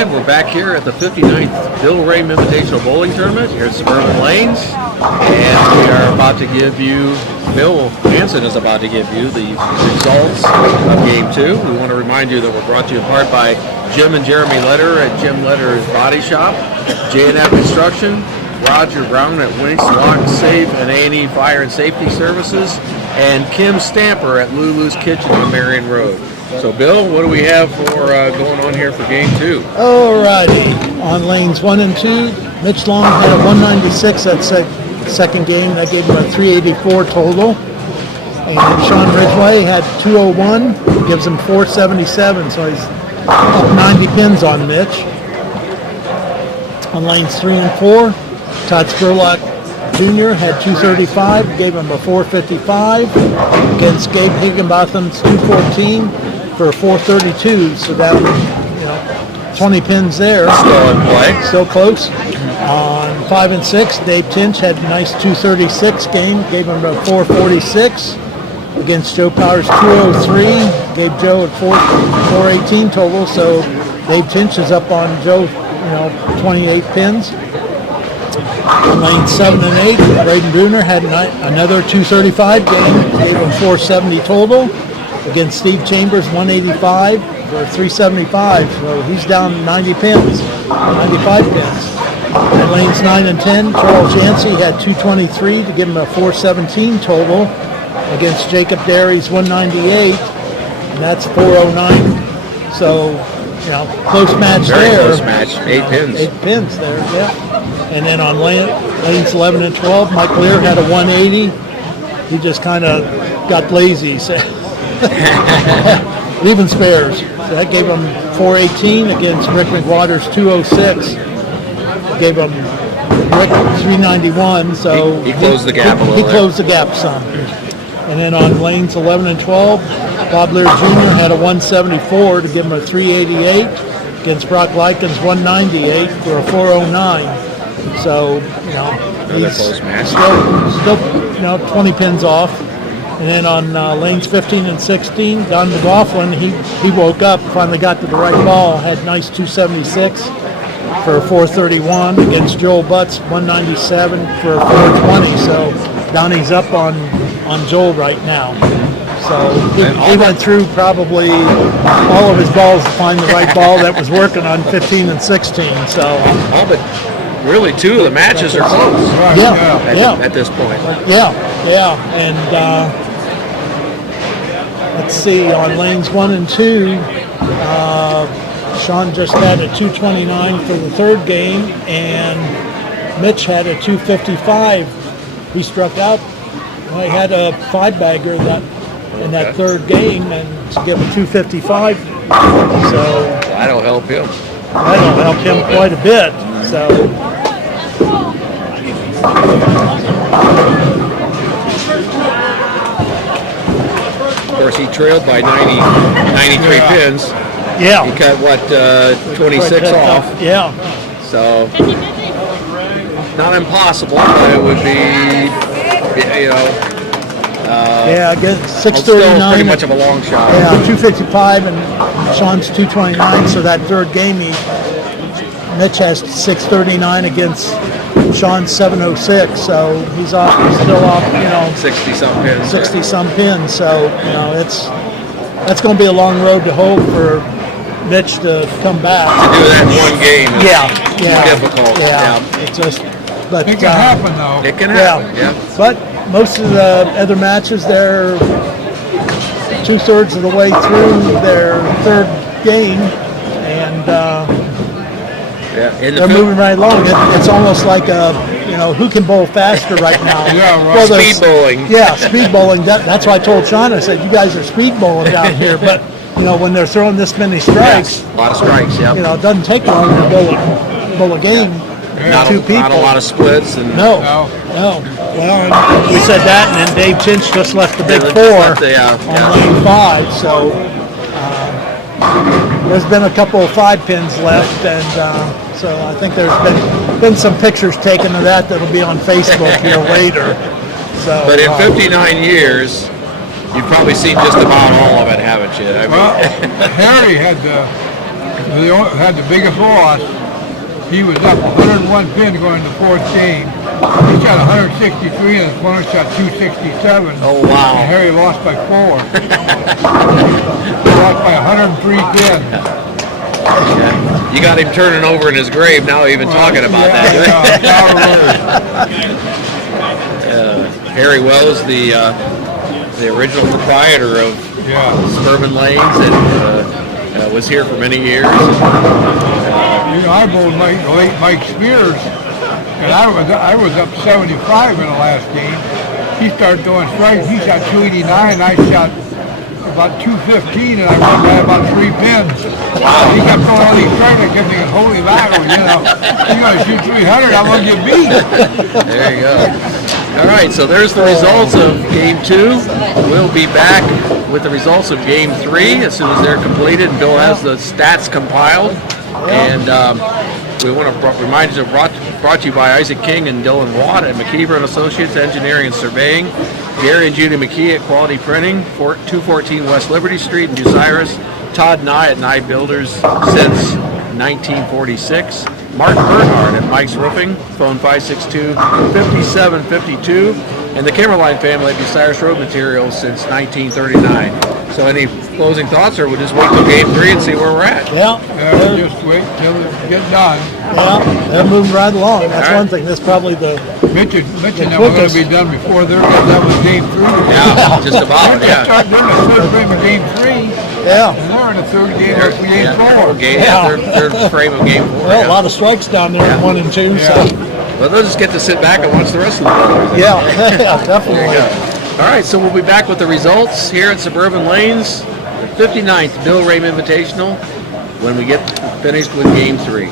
And we're back here at the 59th Bill Rahm Invitational Bowling Tournament here at Suburban Lanes. And we are about to give you, Bill Hansen is about to give you the results of Game 2. We want to remind you that we're brought to you in part by Jim and Jeremy Letter at Jim Letter's Body Shop, J&F Construction, Roger Brown at Winnie's Lock, Safe, and A&E Fire and Safety Services, and Kim Stamper at Lulu's Kitchen on Marion Road. So, Bill, what do we have for going on here for Game 2? Alrighty, on lanes 1 and 2, Mitch Long had a 196 that second game. That gave him a 384 total. And Sean Ridgway had 201, gives him 477, so he's up 90 pins on Mitch. On lanes 3 and 4, Todd Spurlock Jr. had 235, gave him a 455. Against Gabe Higginbotham's 214 for a 432, so that, 20 pins there. Still in play. Still close. On 5 and 6, Dave Tinch had a nice 236 game, gave him a 446. Against Joe Powers 203, gave Joe a 418 total, so Dave Tinch is up on Joe, 28 pins. On lane 7 and 8, Braden Dooner had another 235 game, gave him 470 total. Against Steve Chambers 185 for 375, so he's down 90 pins, 95 pins. In lanes 9 and 10, Charles Yancey had 223 to give him a 417 total. Against Jacob Derry's 198, and that's 409. So, close match Very there. Close match, 8 pins. 8 pins there, yeah. And then on lanes 11 and 12, Mike Lear had a 180. He just kind of got lazy. So even spares. So that gave him 418 against Rick McWater's 206. Gave him Rick 391. So he closed the gap a little. He closed the gap some. And then on lanes 11 and 12, Bob Lear Jr. had a 174 to give him a 388 against Brock Likens 198 for a 409. So, he's still 20 pins off. And then on lanes 15 and 16, Don McLaughlin, he woke up, finally got to the right ball, had nice 276 for a 431 against Joel Butts 197 for a 420. So Donnie's up on Joel right now. So he went through probably all of his balls to find the right ball that was working on 15 and 16. So all but really 2 of the matches are close. At this point. And let's see, on lanes 1 and 2, Sean just had a 229 for the third game, and Mitch had a 255. He struck out. Well, he had a 5-bagger in that third game, and to give him 255. So that'll help him. That'll help him quite a bit. So. Of course, he trailed by 93 pins. Yeah. He cut, 26 off? Yeah. So, not impossible, but it would be, I guess 639. Still pretty much of a long shot. Yeah, 255 and Sean's 229. So that third game, Mitch has 639 against Sean's 706. So he's still off, 60-some pins. 60-some pins. So that's going to be a long road to hoe for Mitch to come back. To do that in one game is difficult. But it can happen, though. It can happen, yeah. But most of the other matches, they're 2/3 of the way through their third game, and they're moving right along. It's almost like who can bowl faster right now? Speed bowling. Yeah, speed bowling. That's why I told Sean, I said, you guys are speed bowling down here, but when they're throwing this many strikes, a lot of strikes. Yeah. It doesn't take long to bowl a game. Two people. Not a lot of splits. And No. Well, we said that, and then Dave Tinch just left the big 4 on lane 5. So there's been a couple of 5 pins left, and so I think there's been some pictures taken of that'll be on Facebook here later. So, but in 59 years, you've probably seen just about all of it, haven't you? Harry had They had the biggest loss. He was up 101 pins going to the fourth game. He shot 163 and his opponent shot 267. Oh, wow. And Harry lost by 4. He lost by 103 pins. Yeah. You got him turning over in his grave now, even talking about that. Harry Wells, the original proprietor of Suburban Lanes, and was here for many years. I bowled late Mike Spears, and I was up 75 in the last game. He started throwing strikes. He shot 289. I shot about 215, and I won by about 3 pins. Wow. He kept throwing all these strikes. I kept thinking, holy mackerel, you're going to shoot 300, I'm going to get beat. There you go. All right, so there's the results of Game 2. We'll be back with the results of Game 3 as soon as they're completed. And Bill has the stats compiled. And we want to remind you, brought to you by Isaac King and Dylan Watt at McKeever and Associates Engineering and Surveying, Gary and Judy McKee at Quality Printing, 214 West Liberty Street in Bucyrus, Todd Nye at Nye Builders since 1946, Mark Bernhard at Mike's Roofing, phone 562-5752, and the Kimmerline family at Bucyrus Road Materials since 1939. So any closing thoughts, or we'll just wait till Game 3 and see where we're at? Yeah, just wait till it gets done. Yeah, they're moving right along. That's one thing. That's probably the Mitch that we're going to be done before they're done with Game 3. Yeah, just about, yeah. They're in the third frame of Game 3. Yeah. And they're in the third game of Game 4. Third frame of Game 4. Well, a lot of strikes down there in 1 and 2. Yeah. So. Well, they'll just get to sit back and watch the rest of the bowlers. Yeah, definitely. All right, so we'll be back with the results here at Suburban Lanes, the 59th Bill Rahm Invitational, when we get finished with Game 3.